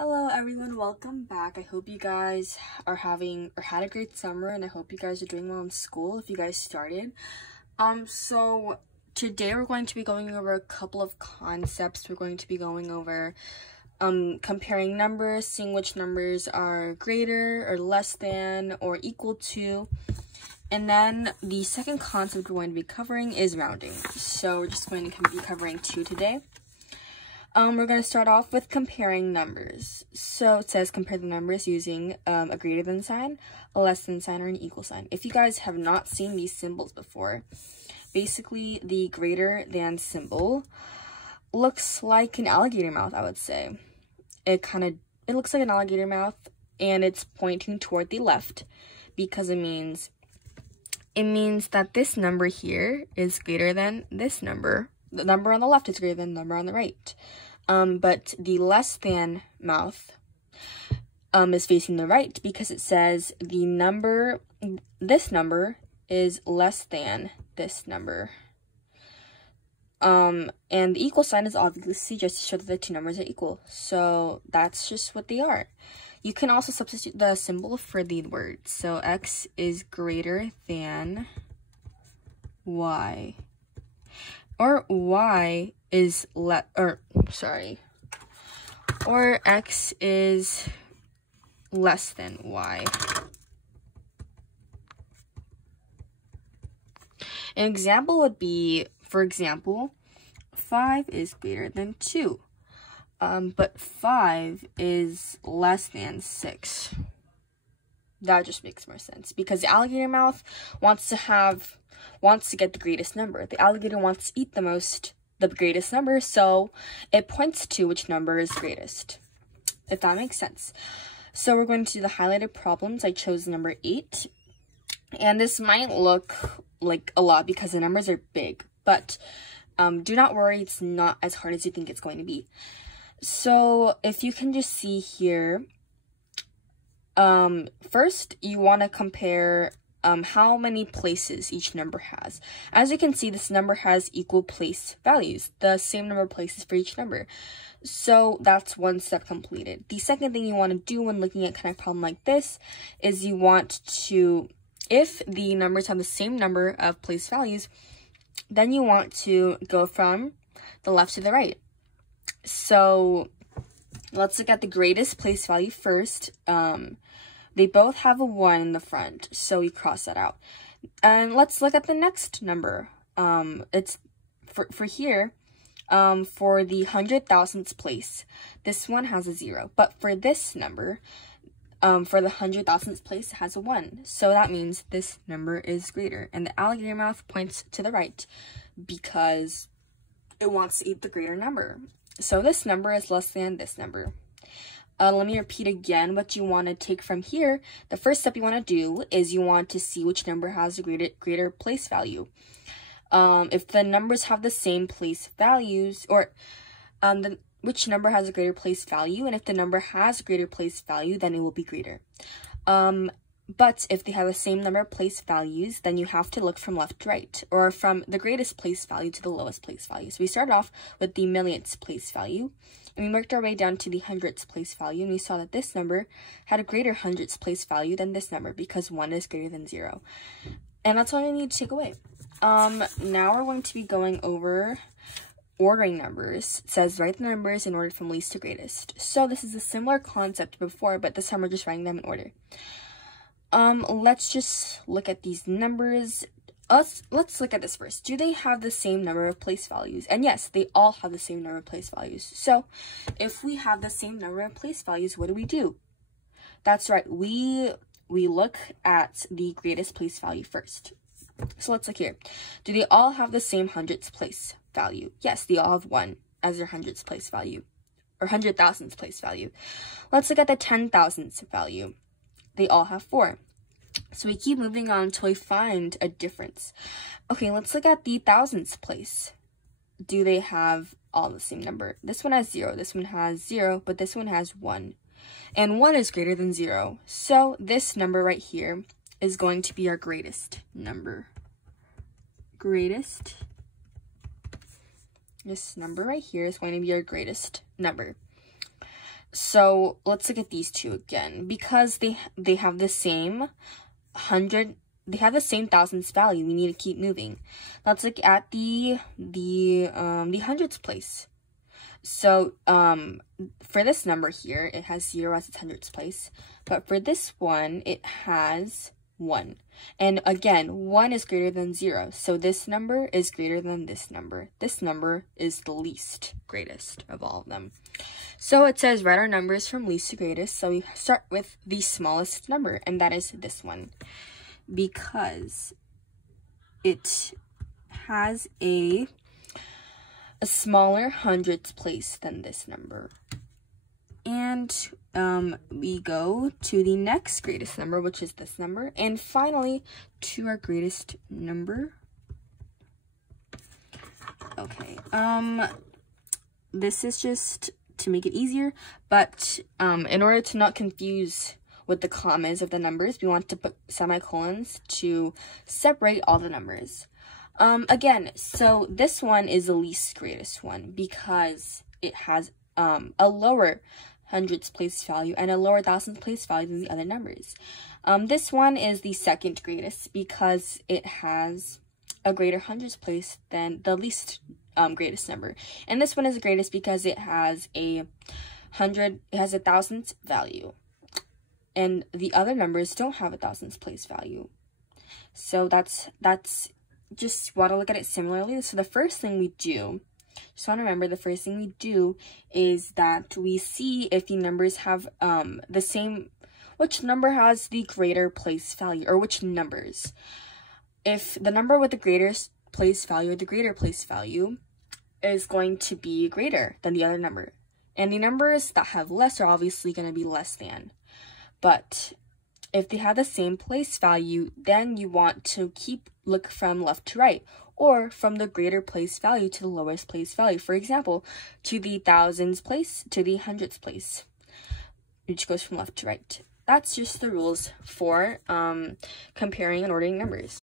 Hello everyone, welcome back. I hope you guys are having or had a great summer, and I hope you guys are doing well in school if you guys started. So today we're going to be going over a couple of concepts. We're going to be going over comparing numbers, seeing which numbers are greater or less than or equal to. And then the second concept we're going to be covering is rounding. So we're just going to be covering two today. We're going to start off with comparing numbers. So it says compare the numbers using a greater than sign, a less than sign, or an equal sign. If you guys have not seen these symbols before, basically the greater than symbol looks like an alligator mouth, I would say. It looks like an alligator mouth, and it's pointing toward the left because it means that this number here is greater than this number. The number on the left is greater than the number on the right. But the less than mouth is facing the right because it says this number is less than this number. And the equal sign is obviously just to show that the two numbers are equal. So that's just what they are. You can also substitute the symbol for the word. So x is greater than y. Or y is or x is less than y. An example would be, for example, 5 is greater than 2, but 5 is less than 6. That just makes more sense because the alligator mouth wants to get the greatest number. The alligator wants to eat the greatest number, so it points to which number is greatest, if that makes sense. So we're going to do the highlighted problems. I chose number 8, and this might look like a lot because the numbers are big, but do not worry, it's not as hard as you think it's going to be. So if you can just see here, first you want to compare how many places each number has. As you can see, this number has equal place values, the same number of places for each number. So that's one step completed. The second thing you want to do when looking at kind of problem like this is you want to, if the numbers have the same number of place values, then you want to go from the left to the right. So let's look at the greatest place value first. They both have a 1 in the front, so we cross that out. And let's look at the next number. It's for here, for the 100,000th place, this one has a 0. But for this number, for the 100,000th place, it has a 1. So that means this number is greater. And the alligator mouth points to the right because it wants to eat the greater number. So this number is less than this number. Let me repeat again what you want to take from here. The first step you want to do is you want to see which number has a greater place value. If the numbers have the same place values, or which number has a greater place value, and if the number has a greater place value, then it will be greater. But if they have the same number of place values, then you have to look from left to right, or from the greatest place value to the lowest place value. So we started off with the millionth place value, and we worked our way down to the hundredth place value, and we saw that this number had a greater hundredth place value than this number because 1 is greater than 0. And that's all I need to take away. Now we're going to be going over ordering numbers. It says write the numbers in order from least to greatest. So this is a similar concept before, but this time we're just writing them in order. Let's just look at these numbers. Let's look at this first. Do they have the same number of place values? And yes, they all have the same number of place values. So if we have the same number of place values, what do? That's right, we look at the greatest place value first. So let's look here. Do they all have the same hundredths place value? Yes, they all have 1 as their hundredths place value, or 100,000th place value. Let's look at the 10,000th value. They all have 4. So we keep moving on until we find a difference. Okay, let's look at the thousandths place. Do they have all the same number? This one has 0, this one has 0, but this one has 1. And 1 is greater than 0. So this number right here is going to be our greatest number. This number right here is going to be our greatest number. So let's look at these two again. Because they have the same thousands value, we need to keep moving. Let's look at the hundreds place. So for this number here, it has 0 as its hundreds place, but for this one, it has 1. And again, 1 is greater than 0, so this number is greater than this number. This number is the least greatest of all of them. So it says write our numbers from least to greatest, so we start with the smallest number, and that is this one, because it has a smaller hundreds place than this number. And we go to the next greatest number, which is this number, and finally to our greatest number. Okay, this is just to make it easier, but in order to not confuse with the commas of the numbers, we want to put semicolons to separate all the numbers. Again, so this one is the least greatest one because it has a lower hundreds place value and a lower thousands place value than the other numbers. This one is the second greatest because it has a greater hundreds place than the least greatest number. And this one is the greatest because it has a thousands value. And the other numbers don't have a thousands place value. So that's just want to look at it similarly. So the first thing we do, just want to remember, the first thing we do is that we see if the numbers have the same, which number has the greater place value, or which numbers. If the number with the greatest place value or the greater place value is going to be greater than the other number. And the numbers that have less are obviously going to be less than. But if they have the same place value, then you want to look from left to right, or from the greater place value to the lowest place value. For example, to the thousands place to the hundreds place, which goes from left to right. That's just the rules for comparing and ordering numbers.